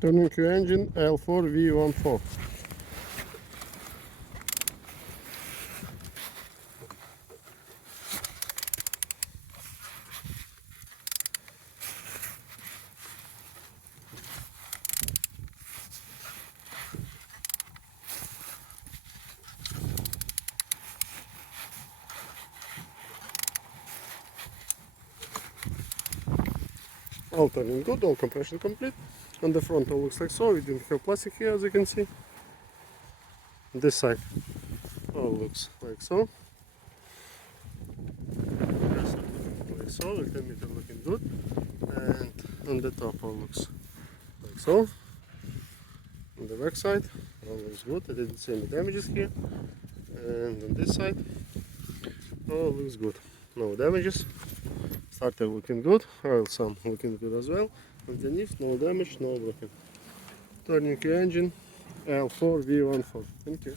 Turning your engine L4V14. All turning good, all compression complete. On the front all looks like so, we didn't have plastic here as you can see. This side all looks like so. Like so, the meter looking good. And on the top all looks like so. On the back side all looks good, I didn't see any damages here. And on this side all looks good, no damages. Starter looking good, oil some looking good as well. Underneath no damage, no broken. Turning your engine L4V14. Thank you.